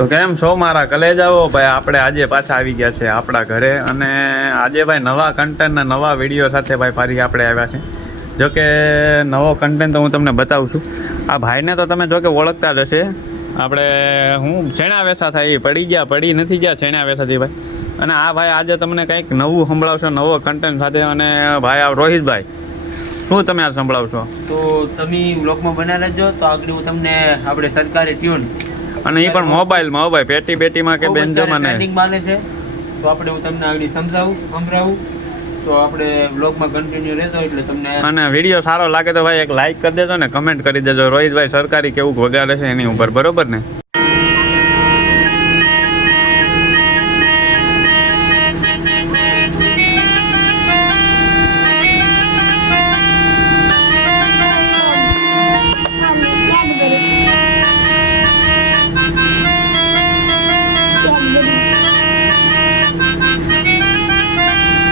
તો કેમ છો મારા કલેજાઓ ભાઈ? આપણે આજે પાછા આવી ગયા છે આપણા ઘરે, અને આજે ભાઈ નવા કન્ટેન્ટના નવા વિડીયો સાથે ભાઈ ફરી આપણે આવ્યા છે. જો કે નવો કન્ટેન્ટ તો હું તમને બતાવું છું. આ ભાઈને તો તમે જો કે ઓળખતા જ હશે. આપણે હું છેણા વેસા થાય એ પડી નથી ગયા છેણા વેસાથી ભાઈ. અને આ ભાઈ આજે તમને કંઈક નવું સંભળાવશો, નવો કન્ટેન્ટ સાથે. અને ભાઈ આ રોહિતભાઈ, શું તમે આ સંભળાવશો? તો તમે બ્લોગમાં બના રહેજો, તો આગળ હું તમને આપણે સરકારી ટ્યુન અને એ પણ મોબાઈલમાં હો ભાઈ, પેટીમાં કે બેન્જોમાં ને ટ્રેન્ડિંગ માને છે, તો આપણે હું તમને આગળ સંભળાવું. તો આપણે બ્લોગમાં કન્ટિન્યુ રહેજો એટલે તમને. અને વિડીયો સારો લાગે તો ભાઈ એક લાઈક કરી દેજો ને કમેન્ટ કરી દેજો. રોહિતભાઈ સરકારી કેવું વગાડે છે એની ઉપર, બરોબર ને?